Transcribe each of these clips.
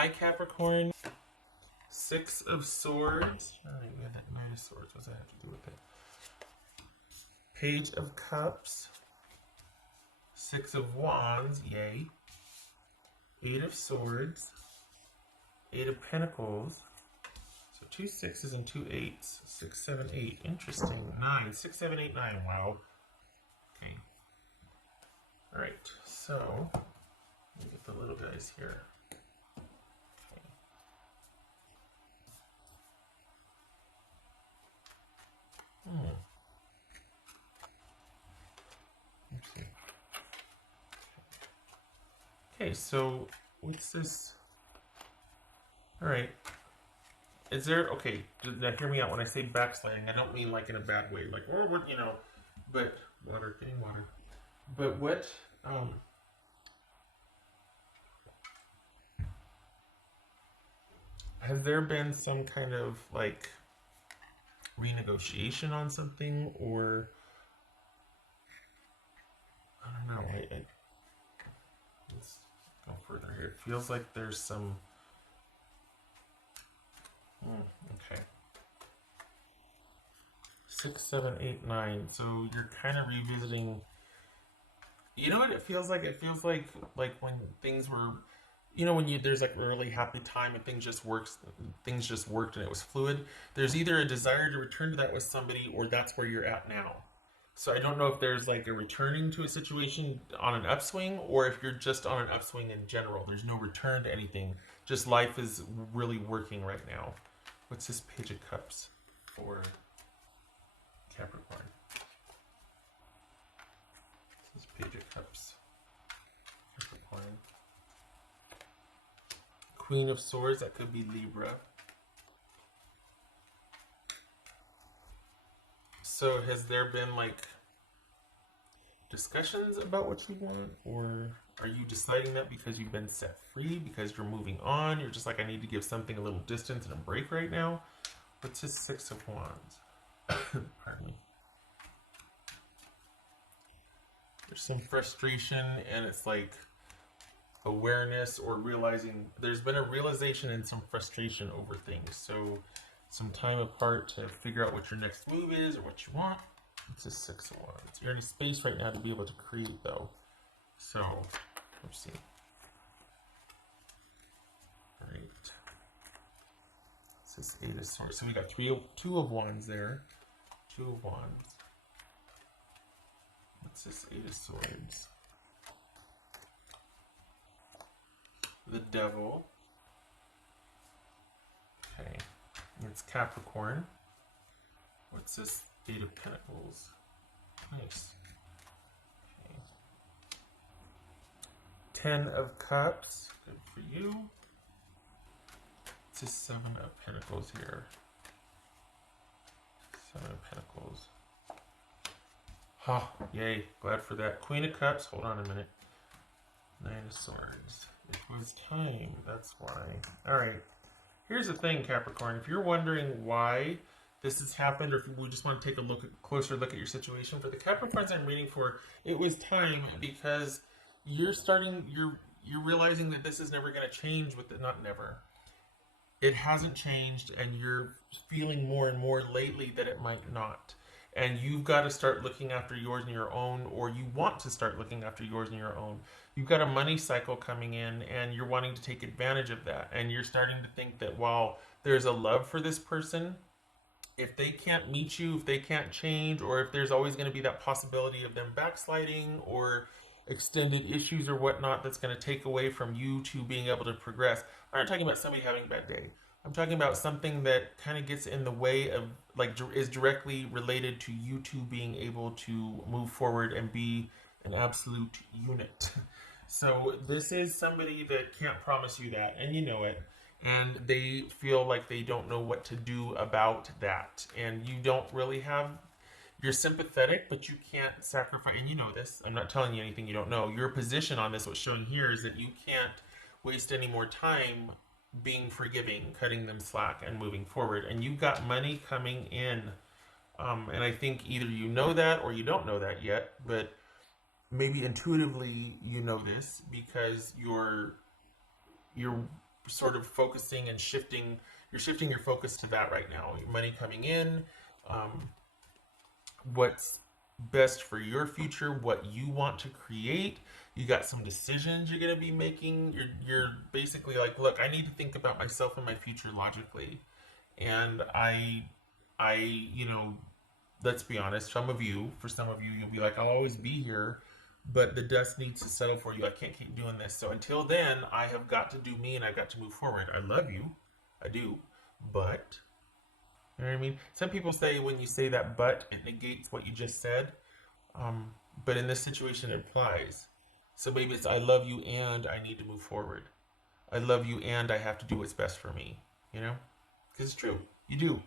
Hi, Capricorn. Six of Swords. Alright, we had that Nine of Swords. What does that have to do with it? Page of Cups. Six of Wands. Yay. Eight of Swords. Eight of Pentacles. So two sixes and two eights. 6, 7, 8. Interesting. 9. 6, 7, 8, 9. Wow. Okay. Alright, so let me get the little guys here. Okay, so what's this? All right. Is there, okay, now hear me out. When I say backsliding, I don't mean like in a bad way, like, or what, but water, getting water. But what, has there been some kind of like renegotiation on something, or I don't know. Let's go further here. It feels like there's some. Okay. 6, 7, 8, 9. So you're kind of revisiting. You know what it feels like? It feels like when things were, when there's like a really happy time and things just worked and it was fluid. There's either a desire to return to that with somebody, or that's where you're at now. So I don't know if there's like a returning to a situation on an upswing, or if you're just on an upswing in general. There's no return to anything. Just life is really working right now. What's this Page of Cups for Capricorn? This is Page of Cups. Capricorn. Queen of Swords, that could be Libra. So has there been like discussions about what you want, or are you deciding that because you've been set free, because you're moving on? You're just like, I need to give something a little distance and a break right now. What's his Six of Wands? Pardon me. There's some frustration, and it's like awareness or realizing. There's been a realization and some frustration over things. So some time apart to figure out what your next move is or what you want. It's a Six of Wands. You're in a space right now to be able to create, though. So, let's see. Alright. This is Eight of Swords. So we got Two of Wands there. Two of Wands. What's this Eight of Swords? The Devil. Okay. It's Capricorn. What's this Eight of Pentacles? Nice. Okay. 10 of Cups. Good for you. It's a 7 of Pentacles here. 7 of Pentacles. Ha! Yay. Glad for that. Queen of Cups. Hold on a minute. 9 of Swords. It was time. That's why. Alright. Here's the thing, Capricorn. If you're wondering why this has happened, or if we just want to take a closer look at your situation, for the Capricorns I'm reading for, it was time, because you're realizing that this is never going to change with it. Not never. It hasn't changed, and you're feeling more and more lately that it might not. And you've got to start looking after yours and your own, or you want to start looking after yours and your own. You've got a money cycle coming in, and you're wanting to take advantage of that. And you're starting to think that while there's a love for this person, if they can't meet you, if they can't change, or if there's always going to be that possibility of them backsliding or extended issues or whatnot, that's going to take away from you to being able to progress. I'm not talking about somebody having a bad day. I'm talking about something that kind of gets in the way of, like, is directly related to you two being able to move forward and be an absolute unit. So this is somebody that can't promise you that, and you know it. And they feel like they don't know what to do about that. And you don't really have, you're sympathetic, but you can't sacrifice, and you know this. I'm not telling you anything you don't know. Your position on this, what's showing here, is that you can't waste any more time being forgiving, cutting them slack, and moving forward. And you've got money coming in. And I think either you know that or you don't know that yet, but maybe intuitively you know this, because you're sort of focusing and shifting. You're shifting your focus to that right now. Your money coming in, um, what's best for your future, what you want to create. You got some decisions you're going to be making. You're basically like, look, I need to think about myself and my future logically. And I, let's be honest, for some of you, you'll be like, I'll always be here, but the dust needs to settle for you. I can't keep doing this. So until then, I have got to do me and I've got to move forward. I love you. I do. But, you know what I mean? Some people say when you say that but, it negates what you just said. Um, but in this situation, it applies. So maybe it's I love you and I need to move forward. I love you and I have to do what's best for me. You know? Because it's true. You do.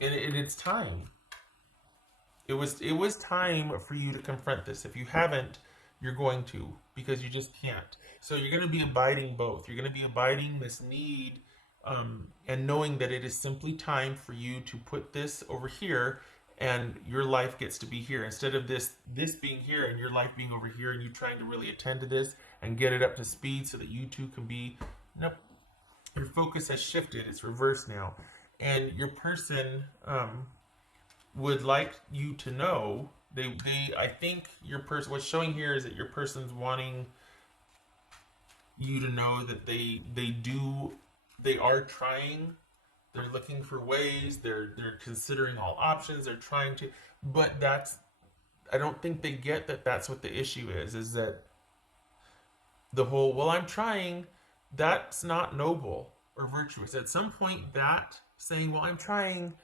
And it's time. It was time for you to confront this. If you haven't, you're going to because you just can't. So you're going to be abiding both. You're going to be abiding this need, and knowing that it is simply time for you to put this over here, and your life gets to be here instead of this being here and your life being over here, and you trying to really attend to this and get it up to speed so that you two can be. Nope. Your focus has shifted. It's reversed now, and your person would like you to know they I think your person what's showing here is that your person's wanting you to know that they are trying, they're looking for ways, they're considering all options, they're trying to, but that's, I don't think they get that that's what the issue is that the whole, well, I'm trying, that's not noble or virtuous. At some point, that saying, well, I'm trying,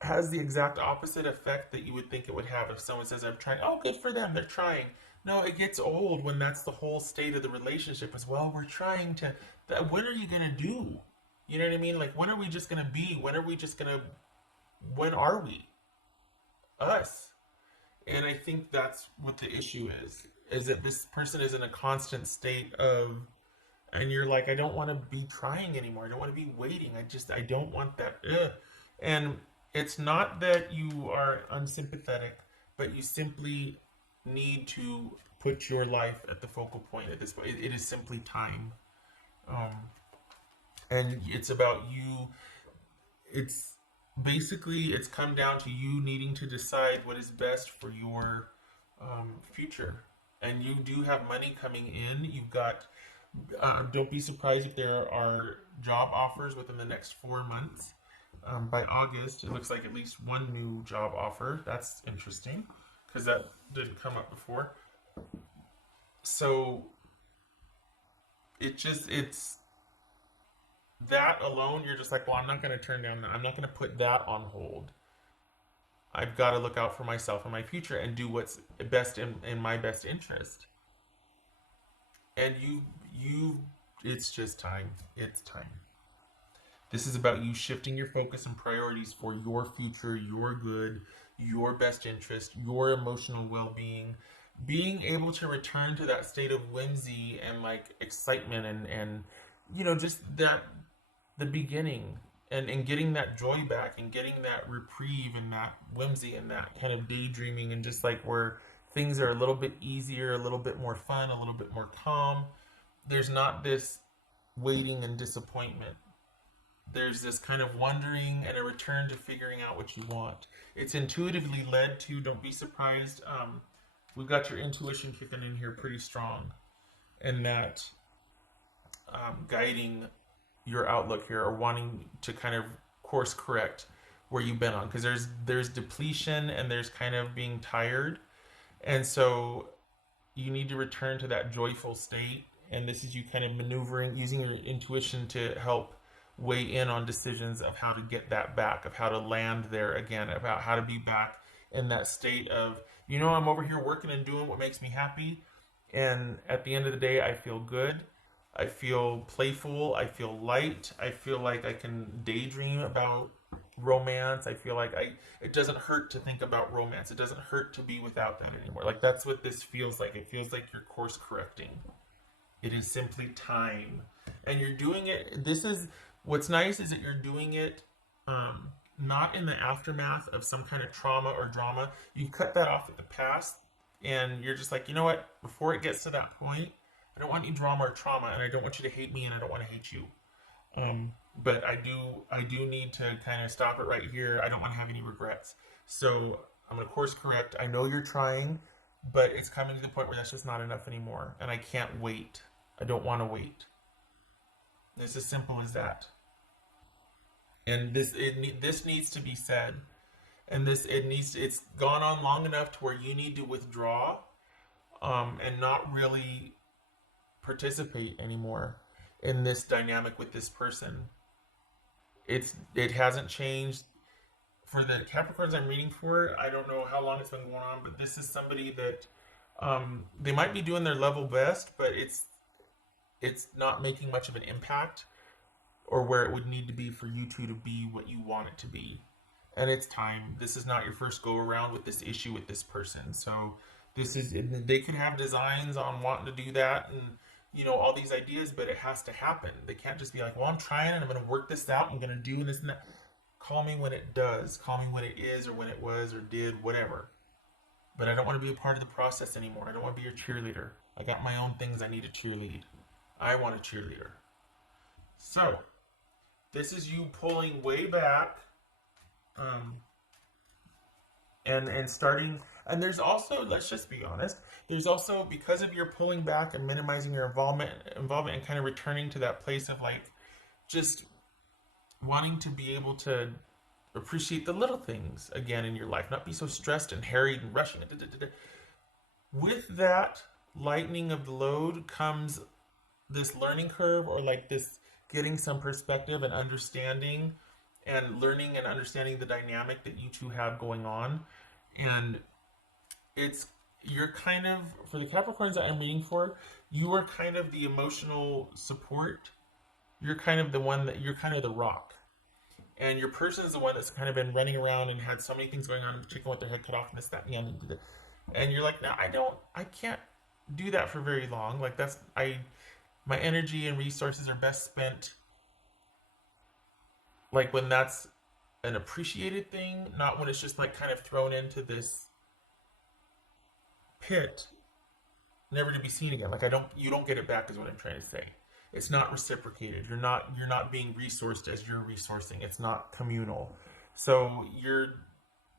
has the exact opposite effect that you would think it would have if someone says, I'm trying. Oh, good for them, they're trying. No, it gets old when that's the whole state of the relationship as well. We're trying to, that, when are you going to do? You know what I mean? Like, when are we just going to be? When are we just going to, when are we? Us. And I think that's what the issue is that this person is in a constant state of, and you're like, I don't want to be trying anymore. I don't want to be waiting. I don't want that. Ugh. And it's not that you are unsympathetic, but you simply need to put your life at the focal point at this point. It is simply time. Um, and it's about you. It's basically, it's come down to you needing to decide what is best for your future. And you do have money coming in. You've got, don't be surprised if there are job offers within the next 4 months. By August, it looks like at least one new job offer. That's interesting because that didn't come up before. So it's that alone. You're just like, well, I'm not going to turn down that. I'm not going to put that on hold. I've got to look out for myself and my future and do what's best in my best interest. And it's just time. It's time. This is about you shifting your focus and priorities for your future, your good, your best interest, your emotional well-being, being able to return to that state of whimsy and like excitement and just that the beginning and getting that joy back and getting that reprieve and that whimsy and that kind of daydreaming and just like where things are a little bit easier, a little bit more fun, a little bit more calm. There's not this waiting and disappointment. There's this kind of wondering and a return to figuring out what you want. It's intuitively led to, don't be surprised. We've got your intuition kicking in here pretty strong, and that guiding your outlook here or wanting to kind of course correct where you've been on, because there's depletion and there's kind of being tired, and so you need to return to that joyful state. And this is you kind of maneuvering, using your intuition to help weigh in on decisions of how to get that back, of how to land there again, about how to be back in that state of, I'm over here working and doing what makes me happy. And at the end of the day, I feel good. I feel playful. I feel light. I feel like I can daydream about romance. I feel like it doesn't hurt to think about romance. It doesn't hurt to be without that anymore. Like that's what this feels like. It feels like you're course correcting. It is simply time. And you're doing it. What's nice is that you're doing it not in the aftermath of some kind of trauma or drama. You've cut that off at the past, and you're just like, you know what? Before it gets to that point, I don't want any drama or trauma, and I don't want you to hate me, and I don't want to hate you. But I do need to kind of stop it right here. I don't want to have any regrets. So I'm gonna course correct. I know you're trying, but it's coming to the point where that's just not enough anymore, and I can't wait. I don't want to wait. It's as simple as that. And this needs to be said. And it's gone on long enough to where you need to withdraw, and not really participate anymore in this dynamic with this person. It hasn't changed for the Capricorns I'm reading for. I don't know how long it's been going on, but this is somebody that they might be doing their level best, but it's not making much of an impact or where it would need to be for you two to be what you want it to be. And it's time. This is not your first go around with this issue with this person. So they could have designs on wanting to do that and all these ideas, but it has to happen. They can't just be like, well, I'm trying and I'm going to work this out. I'm going to do this and that. Call me when it does. Call me when it is or when it was or did, whatever. But I don't want to be a part of the process anymore. I don't want to be your cheerleader. I got my own things I need to cheerlead. I want a cheerleader. So, this is you pulling way back, and starting. And there's also, let's just be honest, there's also, because of your pulling back and minimizing your involvement and kind of returning to that place of like just wanting to be able to appreciate the little things again in your life, not be so stressed and harried and rushing. With that lightening of the load comes this learning curve, or like this getting some perspective and understanding and learning and understanding the dynamic that you two have going on. And you're kind of, for the Capricorns that I'm reading for, you are kind of the emotional support. You're kind of you're kind of the rock. And your person is the one that's kind of been running around and had so many things going on, chicken with their head cut off and this, that, and the other. And you're like, no, I can't do that for very long. Like my energy and resources are best spent like when that's an appreciated thing, not when it's just like kind of thrown into this pit, never to be seen again. Like you don't get it back is what I'm trying to say. It's not reciprocated. You're not being resourced as you're resourcing. It's not communal. So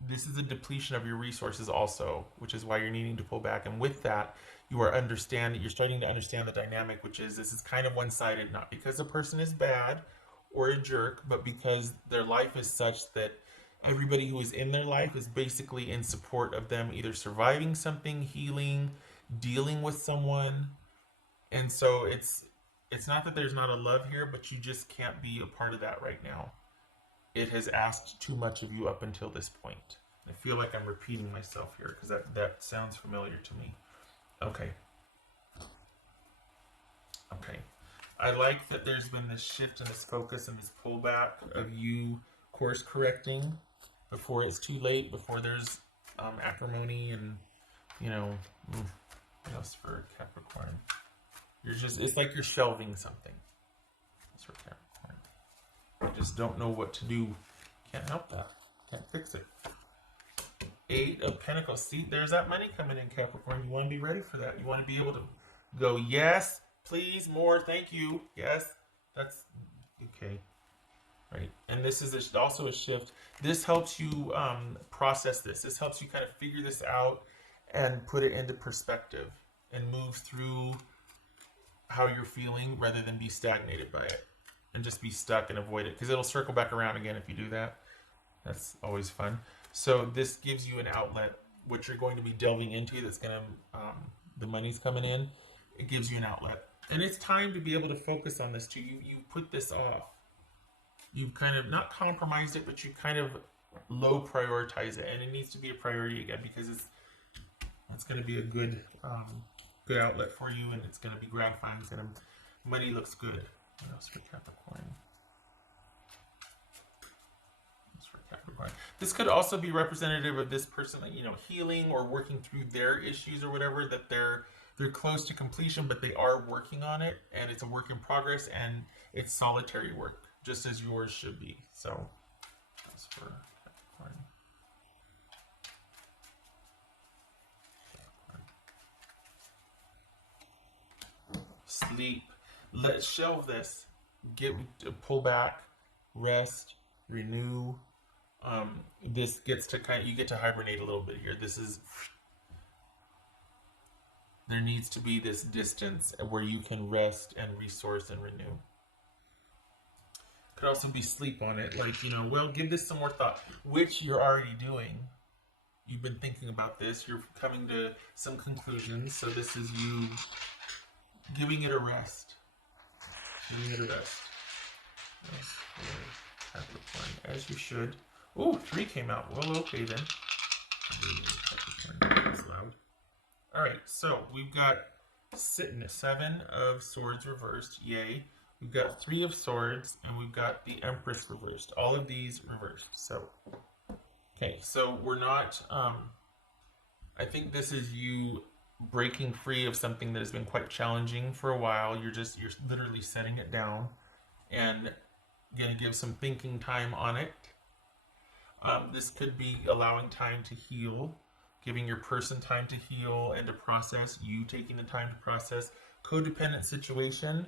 this is a depletion of your resources also, which is why you're needing to pull back. And with that, you're starting to understand the dynamic, which is this is kind of one-sided, not because the person is bad or a jerk, but because their life is such that everybody who is in their life is basically in support of them either surviving something, healing, dealing with someone. And so it's not that there's not a love here, but you just can't be a part of that right now. It has asked too much of you up until this point. I feel like I'm repeating myself here because that sounds familiar to me. Okay. I like that there's been this shift and this focus and this pullback of you course correcting before it's too late, before there's acrimony and, what else for Capricorn? It's like you're shelving something. That's for Capricorn. I just don't know what to do. Can't help that. Can't fix it. 8 of Pentacles. See, there's that money coming in, Capricorn. You want to be ready for that. You want to be able to go, yes, please, more, thank you. Yes, that's okay. Right. And this is also a shift. This helps you process this. This helps you kind of figure this out and put it into perspective and move through how you're feeling rather than be stagnated by it and just be stuck and avoid it, because it'll circle back around again if you do that. That's always fun. So this gives you an outlet, which you're going to be delving into. That's going to the money's coming in. It gives you an outlet, and it's time to be able to focus on this too. You put this off. You've kind of not compromised it, but you kind of low prioritize it, and it needs to be a priority again because it's going to be a good outlet for you, and it's going to be gratifying. Money looks good. What else for Capricorn? This could also be representative of this person, healing or working through their issues or whatever, that they're close to completion, but they are working on it, and it's a work in progress, and it's solitary work, just as yours should be. So that's for Capricorn. sleep. Let's shelve this. Pull back, rest, renew. This gets to you get to hibernate a little bit here. There needs to be this distance where you can rest and resource and renew. Could also be sleep on it, like, well, give this some more thought, which you're already doing. You've been thinking about this. You're coming to some conclusions. So this is you giving it a rest. Giving it a rest. Capricorn, as you should. Oh, 3 came out. Well, okay then. That's loud. All right, so we've got 7 of Swords reversed. Yay. We've got 3 of Swords, and we've got the Empress reversed. All of these reversed. So, okay, so we're not, I think this is you breaking free of something that has been quite challenging for a while. You're literally setting it down and going to give some thinking time on it. This could be allowing time to heal, giving your person time to heal and to process, you taking the time to process. Codependent situation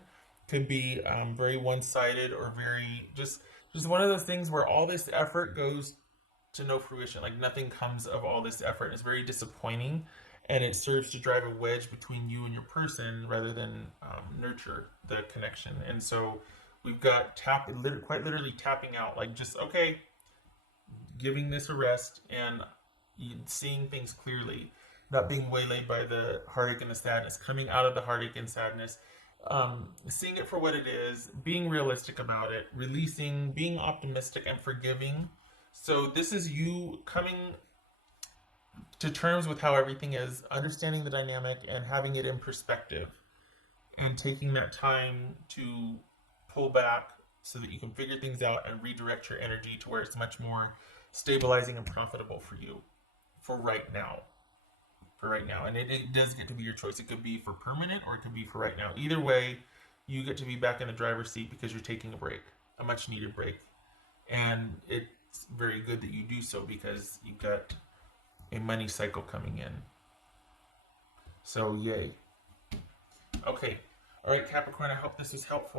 could be very one-sided or very just one of those things where all this effort goes to no fruition. Like nothing comes of all this effort. It's very disappointing, and it serves to drive a wedge between you and your person rather than nurture the connection. And so we've got quite literally tapping out, like just, okay, giving this a rest and seeing things clearly, not being waylaid by the heartache and the sadness, coming out of the heartache and sadness, seeing it for what it is, being realistic about it, releasing, being optimistic and forgiving. So this is you coming to terms with how everything is, understanding the dynamic and having it in perspective, and taking that time to pull back so that you can figure things out and redirect your energy to where it's much more stabilizing and profitable for you for right now. And it does get to be your choice. It could be for permanent or it could be for right now. Either way, you get to be back in the driver's seat because you're taking a break, a much needed break. And it's very good that you do so because you've got a money cycle coming in. So yay. Okay. All right, Capricorn, I hope this is helpful.